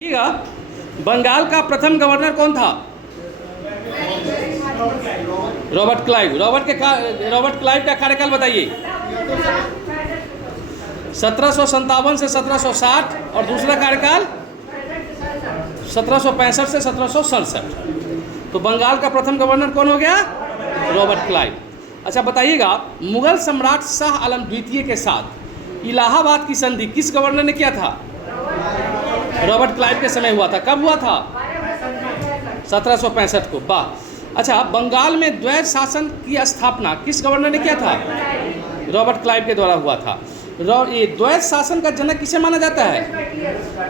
देखिएगा, बंगाल का प्रथम गवर्नर कौन था? Robert Clive. रॉबर्ट क्लाइव का कार्यकाल बताइए। 1757 से 1760 और दूसरा कार्यकाल 1765 से 1767। तो बंगाल का प्रथम गवर्नर कौन हो गया? Robert Clive. अच्छा बताइएगा, मुगल सम्राट शाह आलम द्वितीय के साथ इलाहाबाद की संधि किस गवर्नर ने किया था? रॉबर्ट क्लाइव के समय हुआ था। कब हुआ था? 1765 को। वाह। अच्छा, बंगाल में द्वैध शासन की स्थापना किस गवर्नर ने किया था? रॉबर्ट क्लाइव के द्वारा हुआ था। ये द्वैध शासन का जनक किसे माना जाता है?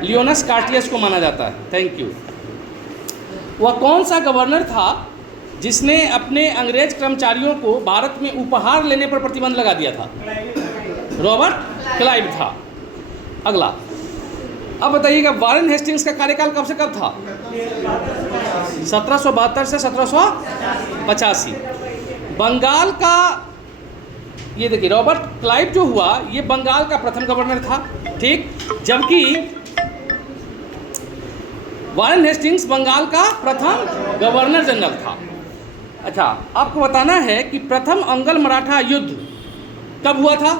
लियोनस कार्टियस को माना जाता है। Thank you. वह कौन सा गवर्नर था जिसने अपने अंग्रेज कर्मचारियों को भारत में उपहार लेने पर प्रतिबंध लगा दिया था? रॉबर्ट क्लाइव था। अगला, अब बताइएगा, वारेन हेस्टिंग्स का कार्यकाल कब से कब था? 1772 से 1785। बंगाल का, ये देखिए, रॉबर्ट क्लाइव जो हुआ ये बंगाल का प्रथम गवर्नर था, ठीक, जबकि वारेन हेस्टिंग्स बंगाल का प्रथम गवर्नर जनरल था। अच्छा, आपको बताना है कि प्रथम अंगल मराठा युद्ध कब हुआ था?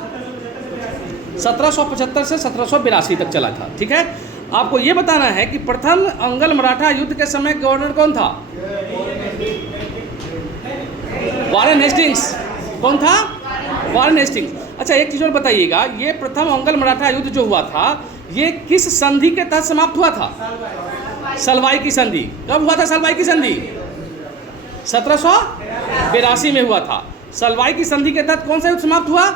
1775 से 1782 तक चला था, ठीक है। आपको ये बताना है कि प्रथम अंगल मराठा युद्ध के समय गवर्नर कौन था? Warren Hastings. कौन था? Warren Hastings. अच्छा, एक चीज़ और बताइएगा, ये प्रथम अंगल मराठा युद्ध जो हुआ था ये किस संधि के तहत समाप्त हुआ था? सलवाई की संधि। कब हुआ था सलवाई की संधि? 1782 में हुआ था। सलवाई की संधि के तहत कौन सा युद्ध समाप्त हुआ?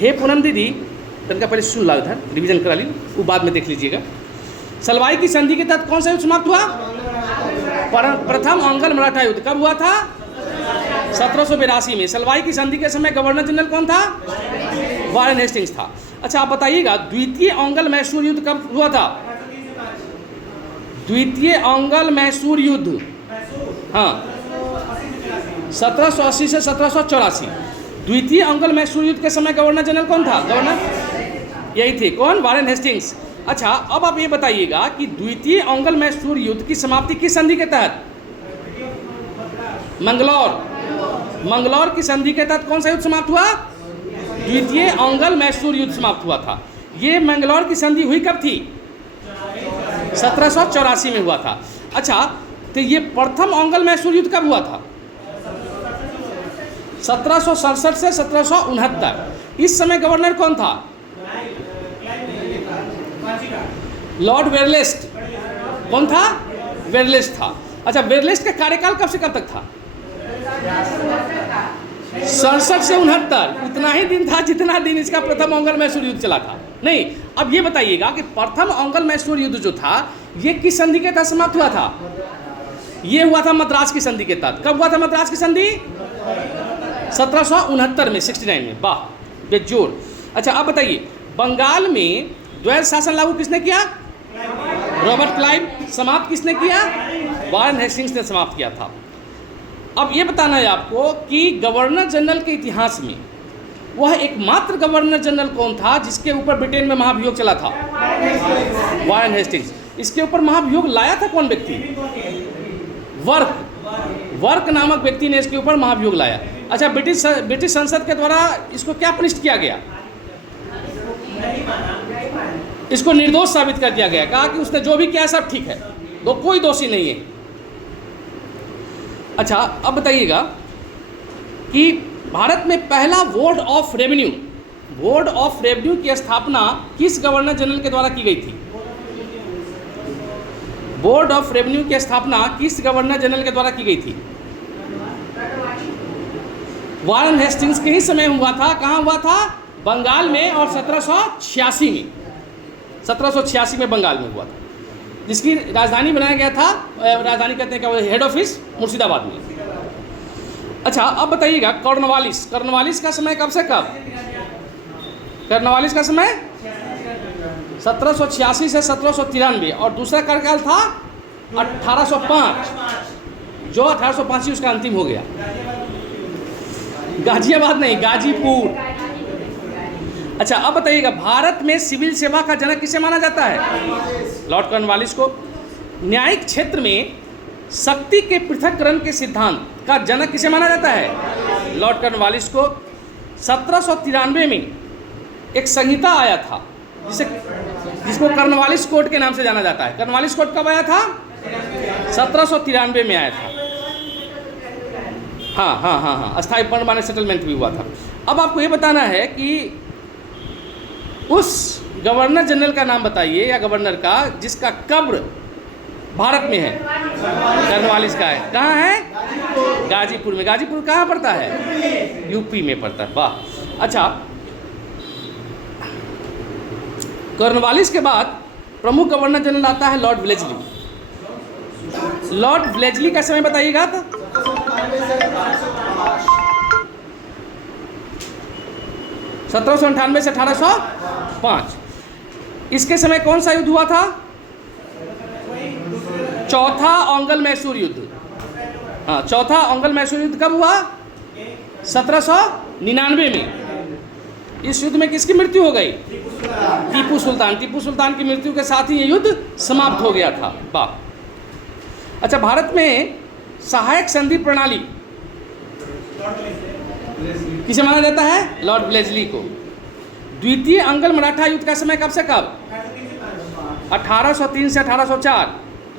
हे पूनम दीदी, तनका पहले सुन ला, उधर रिवीजन करा ली, वो बाद में देख लीजिएगा। सलवाई की संधि के तहत कौन सा युद्ध समाप्त हुआ? प्रथम अंगल मराठा युद्ध। कब हुआ था? 1782 में। सलवाई की संधि के समय गवर्नर जनरल कौन था? वारेन हेस्टिंग्स था। अच्छा, आप बताइएगा, द्वितीय अंगल मैसूर युद्ध कब हुआ था? द्वितीय अंगल मैसूर युद्ध, हाँ, 1780 से 1784। द्वितीय अंगल मैसूर युद्ध के समय गवर्नर जनरल कौन था? गवर्नर यही थे। कौन? Warren Hastings. अच्छा, अब आप ये बताइएगा कि द्वितीय अंगल मैसूर युद्ध की समाप्ति किस संधि के तहत? मंगलौर की संधि के तहत कौन सा युद्ध समाप्त हुआ? द्वितीय अंगल मैसूर युद्ध समाप्त हुआ था। ये मंगलौर की संधि हुई कब थी? 1784 में हुआ था। अच्छा, तो ये प्रथम अंगल मैसूर युद्ध कब हुआ था? 1767 से 1769। इस समय गवर्नर कौन था? लॉर्ड वेरलेस्ट। कौन था? वेरलेस्ट था। अच्छा, वेरलेस्ट का कार्यकाल कब से कब तक था? 67 से 69। उतना ही दिन था जितना दिन इसका प्रथम अंगल मैसूर युद्ध चला था। नहीं, अब ये बताइएगा कि प्रथम अंगल मैसूर युद्ध जो था ये किस संधि के तहत समाप्त हुआ था? ये हुआ था मद्रास की संधि के तहत। कब हुआ था मद्रास की संधि? 1769 में, 69 में। वाह, बेजोर। अच्छा, अब बताइए, बंगाल में द्वैध शासन लागू किसने किया? Robert Clive. समाप्त किसने किया? वारेन हेस्टिंग्स ने समाप्त किया था। अब ये बताना है आपको कि गवर्नर जनरल के इतिहास में वह एकमात्र गवर्नर जनरल कौन था जिसके ऊपर ब्रिटेन में महाभियोग चला था? Warren Hastings. इसके ऊपर महाभियोग लाया था कौन व्यक्ति? वर्क नामक व्यक्ति ने इसके ऊपर महाभियोग लाया। अच्छा, ब्रिटिश संसद के द्वारा इसको क्या पनिष्ट किया गया? इसको निर्दोष साबित कर दिया गया। कहा कि उसने जो भी किया सब ठीक है, तो कोई दोषी नहीं है। अच्छा, अब बताइएगा कि भारत में पहला बोर्ड ऑफ रेवेन्यू की स्थापना किस गवर्नर जनरल के द्वारा की गई थी? बोर्ड ऑफ रेवेन्यू की स्थापना किस गवर्नर जनरल के द्वारा की गई थी? वारेन हेस्टिंग्स के ही समय हुआ था। कहाँ हुआ था? बंगाल में, और 1786 में। 1786 में बंगाल में हुआ था, जिसकी राजधानी बनाया गया था, राजधानी कहते हैं क्या, हेड ऑफिस मुर्शिदाबाद में। अच्छा, अब बताइएगा, कॉर्नवालिस का समय कब से कब? कॉर्नवालिस का समय 1786 से 1793, और दूसरा कार्यकाल था 1805, जो 1805 ही उसका अंतिम हो गया। गाजियाबाद नहीं, गाजीपुर। अच्छा अब बताइएगा, भारत में सिविल सेवा का जनक किसे माना जाता है? लॉर्ड कॉर्नवालिस को। न्यायिक क्षेत्र में शक्ति के पृथक्करण के सिद्धांत का जनक किसे माना जाता है? लॉर्ड कॉर्नवालिस को। 1793 में एक संहिता आया था जिसको कॉर्नवालिस कोड के नाम से जाना जाता है। कॉर्नवालिस कोड कब आया था? 1793 में आया था। हाँ, अस्थायी परमानेंट सेटलमेंट भी हुआ था। अब आपको ये बताना है कि उस गवर्नर जनरल का नाम बताइए, या गवर्नर का, जिसका कब्र भारत में है। कॉर्नवालिस का है। कहाँ है? गाजीपुर में। गाजीपुर कहाँ पड़ता है? यूपी में पड़ता है। वाह। अच्छा, कॉर्नवालिस के बाद प्रमुख गवर्नर जनरल आता है लॉर्ड वेलेस्ली। लॉर्ड वेलेस्ली का समय बताइएगा तो 1798 से 1805। इसके समय कौन सा युद्ध हुआ था? चौथा ओंगल मैसूर युद्ध। हाँ, चौथा ओंगल मैसूर युद्ध कब हुआ? 1799 में। इस युद्ध में किसकी मृत्यु हो गई? टीपू सुल्तान। टीपू सुल्तान की मृत्यु के साथ ही ये युद्ध समाप्त हो गया था। वाह। अच्छा, भारत में सहायक संधि प्रणाली किसे माना जाता है? लॉर्ड वेलेस्ली को। द्वितीय अंगल मराठा युद्ध का समय कब से कब? 1803 से 1804,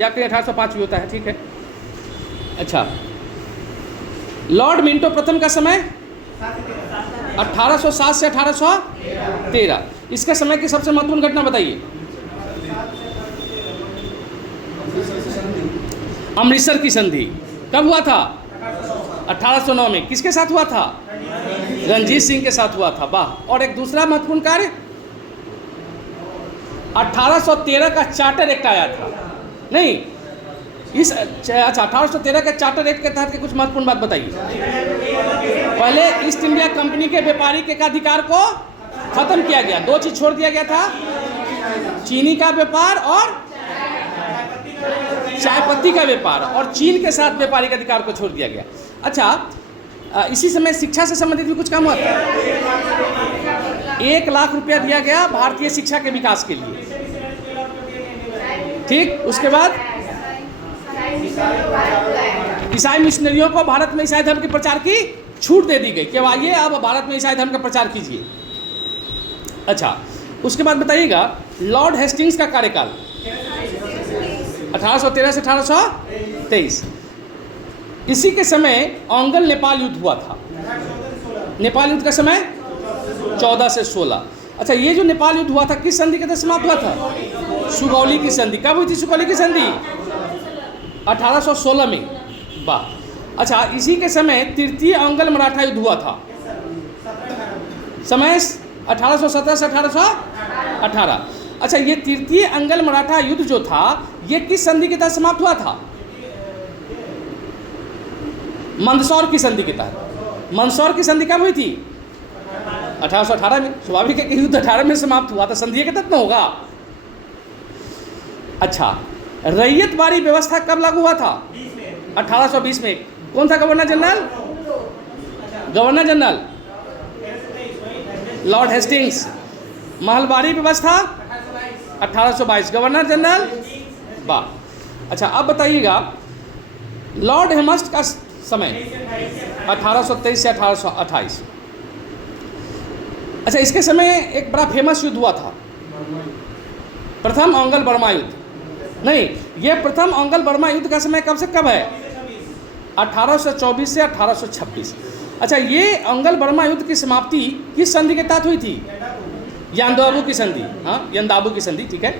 या कहीं 1805 भी होता है, ठीक है। अच्छा, लॉर्ड मिंटो प्रथम का समय 1807 से 1813। इसके समय की सबसे महत्वपूर्ण घटना बताइए। अमृतसर की संधि कब हुआ था? 1809 में। किसके साथ हुआ था? रणजीत सिंह के साथ हुआ था। वाह। और एक दूसरा महत्वपूर्ण कार्य, 1813 का चार्टर एक्ट आया था। नहीं, इस 1813 के चार्टर एक्ट के तहत कुछ महत्वपूर्ण बात बताइए। पहले ईस्ट इंडिया कंपनी के व्यापारिक एकाधिकार को खत्म किया गया। दो चीज छोड़ दिया गया था, चीनी का व्यापार और चाय पत्ती का व्यापार, और चीन के साथ व्यापारिक अधिकार को छोड़ दिया गया। अच्छा, इसी समय शिक्षा से संबंधित भी कुछ काम हुआ था। 1 लाख रुपया दिया गया भारतीय शिक्षा के विकास के लिए। ठीक, उसके बाद ईसाई मिशनरियों को भारत में ईसाई धर्म के प्रचार की छूट दे दी गई कि आइए अब भारत में ईसाई धर्म का प्रचार कीजिए। अच्छा, उसके बाद बताइएगा लॉर्ड हेस्टिंग्स का कार्यकाल 1813 से 1823। इसी के समय ओंगल नेपाल युद्ध हुआ था। नेपाल युद्ध का समय 14 से 16। अच्छा, ये जो नेपाल युद्ध हुआ था किस संधि के तहत समाप्त हुआ था? सुगौली की संधि। कब हुई थी सुगौली की संधि? 1816 में। वाह। अच्छा, इसी के समय तृतीय ओंगल मराठा युद्ध हुआ था। समय 1817 से 1818। अच्छा, ये तृतीय अंगल मराठा युद्ध जो था ये किस संधि के तहत समाप्त हुआ था? मंदसौर की संधि के तहत। मंदसौर की संधि कब हुई थी? 1818 में। स्वाभाविक है कि युद्ध 18 में समाप्त हुआ था, संधि के तहत न होगा। अच्छा, रैयतवाड़ी व्यवस्था कब लागू हुआ था? 1820 में। कौन था governor general? Governor general Lord Hastings. Mahalwari व्यवस्था 1822। Governor general. वाह। अच्छा, अब बताइएगा लॉर्ड हेमस्ट का समय 1823 से 1828। अच्छा, इसके समय एक बड़ा फेमस युद्ध हुआ था, प्रथम ओंगल बर्मा युद्ध। नहीं, ये प्रथम ओंगल बर्मा युद्ध का समय कब से कब है? 1824 से 1826। अच्छा, ये ओंगल बर्मा युद्ध की समाप्ति किस संधि के तहत हुई थी? यंदाबू की संधि। हाँ, यंदाबू की संधि, ठीक है।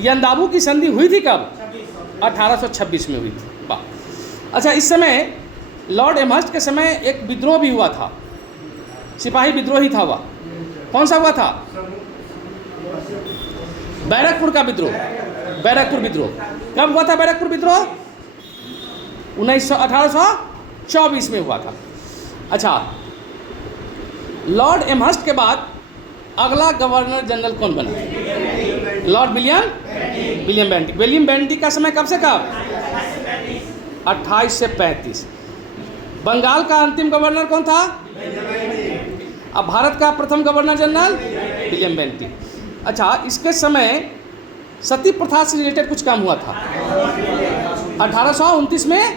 यंदाबू की संधि हुई थी कब? 1826 में हुई थी। वाह। अच्छा, इस समय लॉर्ड एमहर्स्ट के समय एक विद्रोह भी हुआ था, सिपाही विद्रोह ही था वह। कौन सा हुआ था? बैरकपुर का विद्रोह। बैरकपुर विद्रोह कब हुआ था? बैरकपुर विद्रोह 1824 में हुआ था। अच्छा, लॉर्ड एमहर्स्ट के बाद अगला गवर्नर जनरल कौन बना? Lord William Bentinck. William Bentinck का समय कब से कब? 28 से 35। बंगाल का अंतिम गवर्नर कौन था? अब भारत का प्रथम गवर्नर जनरल विलियम बेंटिक। अच्छा, इसके समय सती प्रथा से रिलेटेड कुछ काम हुआ था। 1829 में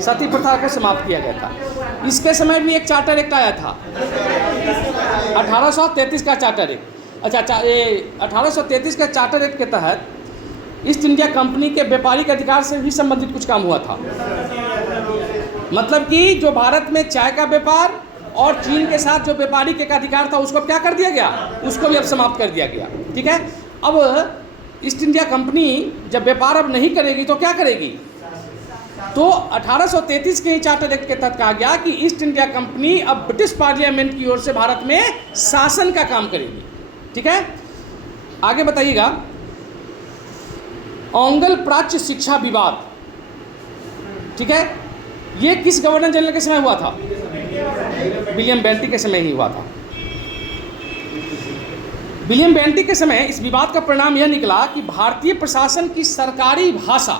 सती प्रथा को समाप्त किया गया था। इसके समय भी एक चार्टर एक्ट आया था, 1833 का चार्टर एक्ट। अच्छा, 1833 का चार्टर एक्ट के तहत ईस्ट इंडिया कंपनी के व्यापारिक अधिकार से भी संबंधित कुछ काम हुआ था। मतलब कि जो भारत में चाय का व्यापार और चीन के साथ जो व्यापारिक एक अधिकार था उसको क्या कर दिया गया, उसको भी अब समाप्त कर दिया गया। ठीक है, अब ईस्ट इंडिया कंपनी जब व्यापार अब नहीं करेगी तो क्या करेगी, तो 1833 के ही चार्टर एक्ट के तहत कहा गया कि ईस्ट इंडिया कंपनी अब ब्रिटिश पार्लियामेंट की ओर से भारत में शासन का काम करेगी। ठीक है, आगे बताइएगा। ओंगल प्राच्य शिक्षा विवाद, ठीक है, ये किस गवर्नर जनरल के समय हुआ था, विलियम बेंटिक के समय ही हुआ था। विलियम बेंटिक के समय इस विवाद का परिणाम यह निकला कि भारतीय प्रशासन की सरकारी भाषा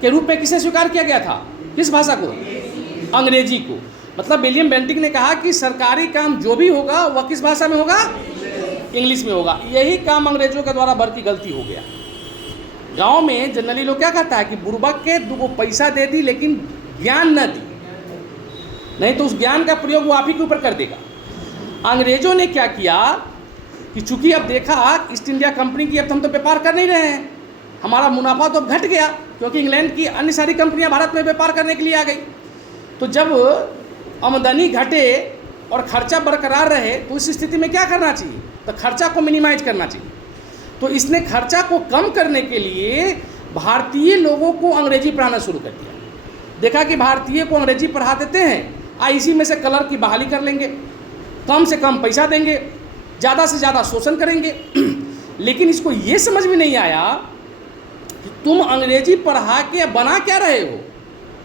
के रूप में किसे स्वीकार किया गया था, किस भाषा को, अंग्रेजी को। मतलब विलियम बेंटिक ने कहा कि सरकारी काम जो भी होगा वह किस भाषा में होगा, इंग्लिश में होगा। यही काम अंग्रेजों के द्वारा बड़ी गलती हो गया। गांव में जनरली लोग क्या कहता है कि बुर्बक के 2 पैसा दे दी लेकिन ज्ञान न दी, नहीं तो उस ज्ञान का प्रयोग वो आप ही के ऊपर कर देगा। अंग्रेजों ने क्या किया कि चूंकि अब देखा ईस्ट इंडिया कंपनी की अब हम तो व्यापार कर नहीं रहे हैं, हमारा मुनाफा तो अब घट गया क्योंकि इंग्लैंड की अन्य सारी कंपनियां भारत में व्यापार करने के लिए आ गई। तो जब आमदनी घटे और खर्चा बरकरार रहे तो उस स्थिति में क्या करना चाहिए, तो खर्चा को मिनिमाइज करना चाहिए। तो इसने खर्चा को कम करने के लिए भारतीय लोगों को अंग्रेजी पढ़ाना शुरू कर दिया। देखा कि भारतीय को अंग्रेजी पढ़ा देते हैं, इसी में से कलर की बहाली कर लेंगे, कम से कम पैसा देंगे, ज़्यादा से ज़्यादा शोषण करेंगे। लेकिन इसको ये समझ में नहीं आया कि तुम अंग्रेजी पढ़ा के बना क्या रहे हो,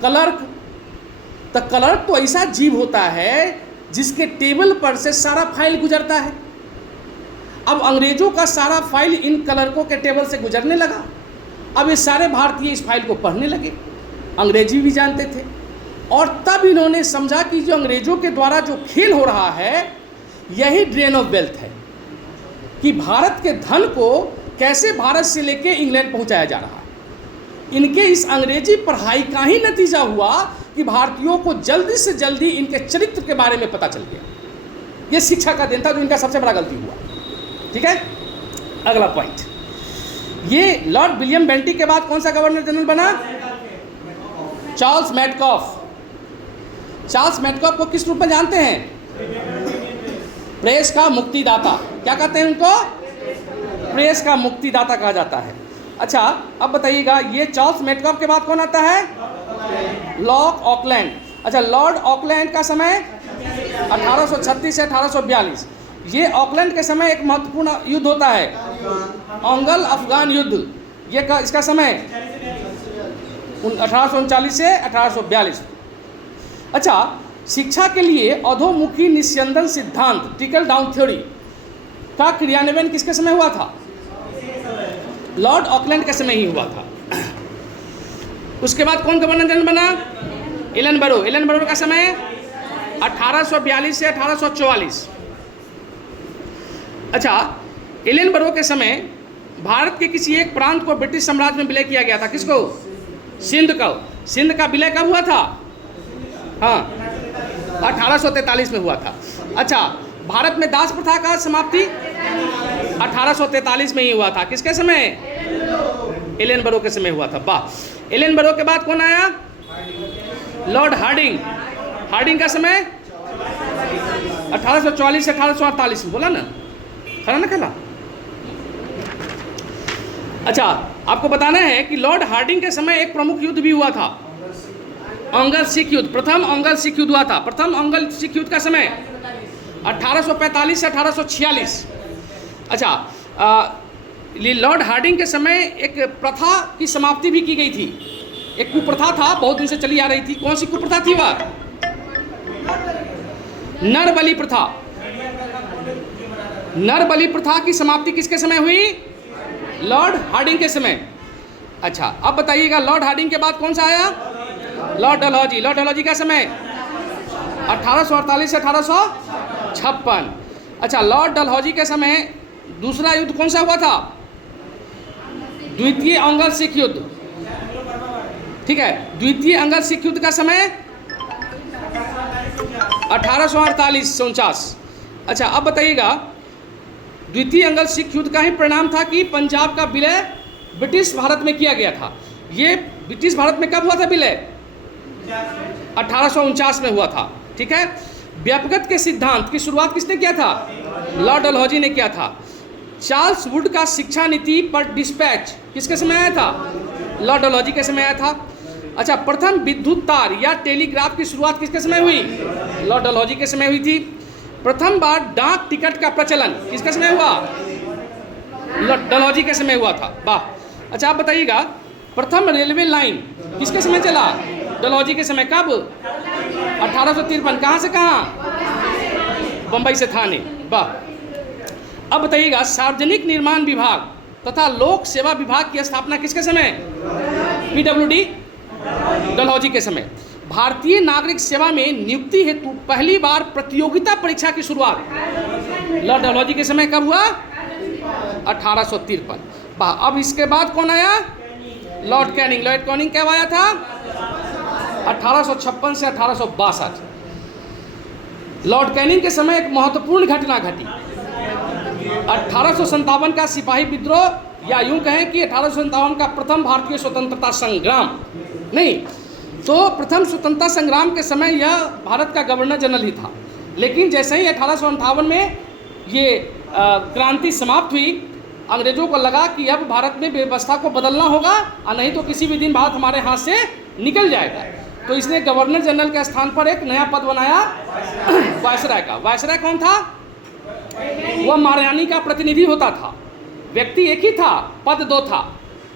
क्लर्क। तो क्लर्क तो ऐसा जीव होता है जिसके टेबल पर से सारा फाइल गुजरता है। अब अंग्रेजों का सारा फाइल इन क्लर्कों के टेबल से गुजरने लगा। अब ये सारे भारतीय इस फाइल को पढ़ने लगे, अंग्रेजी भी जानते थे, और तब इन्होंने समझा कि जो अंग्रेजों के द्वारा जो खेल हो रहा है यही ड्रेन ऑफ वेल्थ है, कि भारत के धन को कैसे भारत से लेके इंग्लैंड पहुंचाया जा रहा है। इनके इस अंग्रेजी पढ़ाई का ही नतीजा हुआ कि भारतीयों को जल्दी से जल्दी इनके चरित्र के बारे में पता चल गया। ये शिक्षा का देन था जो इनका सबसे बड़ा गलती हुआ। ठीक है, अगला पॉइंट, ये लॉर्ड विलियम बेंटिक के बाद कौन सा गवर्नर जनरल बना, चार्ल्स मैडकॉफ। चार्ल्स मैडकॉफ को किस रूप में जानते हैं, प्रेस का मुक्तिदाता। क्या कहते हैं उनको, प्रेस का मुक्तिदाता कहा जाता है। अच्छा, अब बताइएगा, ये चार्ल्स मैडकॉफ के बाद कौन आता है, लॉर्ड ऑकलैंड। अच्छा, लॉर्ड ऑकलैंड का समय 1836 से 1842। ये ऑकलैंड के समय एक महत्वपूर्ण युद्ध होता है, अंगल अफगान युद्ध। ये इसका समय 1839 से 1842। अच्छा, शिक्षा के लिए अधोमुखी निस्यंदन सिद्धांत, ट्रिकल डाउन थ्योरी का क्रियान्वयन किसके समय हुआ था, लॉर्ड ऑकलैंड के समय ही हुआ था। उसके बाद कौन गवर्नर जनरल बना, एलन बरो। एलन बरो का समय 1842 से 1844। अच्छा, एलन बरो के समय भारत के किसी एक प्रांत को ब्रिटिश साम्राज्य में विलय किया गया था। किसको, सिंध को। सिंध का विलय कब हुआ था, हाँ 1843 में हुआ था। अच्छा, भारत में दास प्रथा का समाप्ति 1843 में ही हुआ था। किसके समय, एलन बरो के समय हुआ था। वाह। एलन बरो के बाद कौन आया, लॉर्ड हार्डिंग। हार्डिंग का समय 1844 से 1848 में, बोला ना, खरा ना खला। अच्छा, आपको बताना है कि लॉर्ड हार्डिंग के समय एक प्रमुख युद्ध भी हुआ था, अंगल सिख युद्ध। प्रथम अंगल सिख युद्ध हुआ था। प्रथम अंगल सिख युद्ध का समय 1845 से 1846। अच्छा, लॉर्ड हार्डिंग के समय एक प्रथा की समाप्ति भी की गई थी। एक कुप्रथा था, बहुत दिन से चली आ रही थी। कौन सी कुप्रथा थी वह, नर बलि प्रथा। नर बलि प्रथा की समाप्ति किसके समय हुई, लॉर्ड हार्डिंग के समय। अच्छा, अब बताइएगा, लॉर्ड हार्डिंग के बाद कौन सा आया, लॉर्ड डलहौजी। लॉर्ड डलहौजी का समय 1848 से 1856। अच्छा, लॉर्ड डलहौजी के समय दूसरा युद्ध कौन सा हुआ था? द्वितीय अंग्ल सिख युद्ध। ठीक है, द्वितीय अंग्ल सिख युद्ध का समय 1848 से 49। अच्छा, अब बताइएगा, द्वितीय अंग्ल सिख युद्ध का ही परिणाम था कि पंजाब का विलय ब्रिटिश भारत में किया गया था। ये ब्रिटिश भारत में कब हुआ था विलय? 1849 में हुआ था। ठीक है, व्यापकता के सिद्धांत की शुरुआत किसने किया था? लॉर्ड डलहौजी ने किया था। चार्ल्स वुड का शिक्षा नीति पर डिस्पैच किसके समय आया था? लॉर्ड डलहौजी के समय आया था। अच्छा, प्रथम विद्युत तार या टेलीग्राफ की शुरुआत किसके समय हुई? लॉर्ड डलहौजी के समय हुई थी। प्रथम बार डाक टिकट का प्रचलन किसके समय हुआ? लॉर्ड डलहौजी के समय हुआ था। वाह। अच्छा, आप बताइएगा, प्रथम रेलवे लाइन किसके समय चला? डलहौजी के समय। कब? 1853। कहाँ से कहाँ? बम्बई से थाने। वाह। अब बताइएगा, सार्वजनिक निर्माण विभाग तथा लोक सेवा विभाग की स्थापना किसके समय? PWD डलहौजी के समय। भारतीय नागरिक सेवा में नियुक्ति हेतु पहली बार प्रतियोगिता परीक्षा की शुरुआत लॉर्ड डलहौजी के समय कब हुआ? 1853। वाह। अब इसके बाद कौन आया? Lord Canning. लॉर्ड कैनिंग कब आया था? 1856 से 1862। लॉर्ड कैनिंग के समय एक महत्वपूर्ण घटना घटी। 1857 का सिपाही विद्रोह, या यूं कहें कि 1857 का प्रथम भारतीय स्वतंत्रता संग्राम। नहीं तो प्रथम स्वतंत्रता संग्राम के समय यह भारत का गवर्नर जनरल ही था, लेकिन जैसे ही 1858 में ये क्रांति समाप्त हुई, अंग्रेजों को लगा कि अब भारत में व्यवस्था को बदलना होगा और नहीं तो किसी भी दिन भारत हमारे हाथ से निकल जाएगा। तो इसने गवर्नर जनरल के स्थान पर एक नया पद बनाया, वायसराय का। वायसराय कौन था? वह महारानी का प्रतिनिधि होता था। व्यक्ति एक ही था, पद दो था।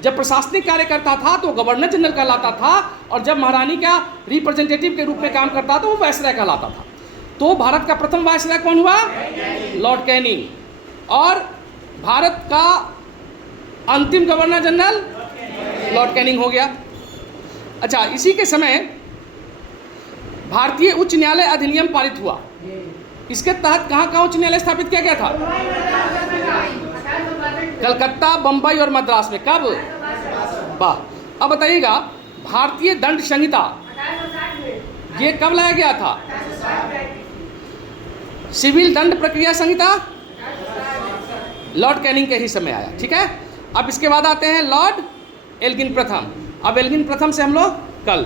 जब प्रशासनिक कार्य करता था तो गवर्नर जनरल कहलाता था, और जब महारानी का रिप्रेजेंटेटिव के रूप में काम करता था तो वो वायसराय कहलाता था। तो भारत का प्रथम वायसराय कौन हुआ? Lord Canning. और भारत का अंतिम गवर्नर जनरल लॉर्ड कैनिंग हो गया। अच्छा, इसी के समय भारतीय उच्च न्यायालय अधिनियम पारित हुआ। इसके तहत कहाँ कहाँ उच्च न्यायालय स्थापित किया गया था? कलकत्ता, बंबई और मद्रास में। कब? वाह। अब बताइएगा, भारतीय दंड संहिता ये कब लाया गया था? सिविल दंड प्रक्रिया संहिता लॉर्ड कैनिंग के ही समय आया। ठीक है, अब इसके बाद आते हैं लॉर्ड एल्गिन प्रथम। अब एल्गिन प्रथम से हम लोग कल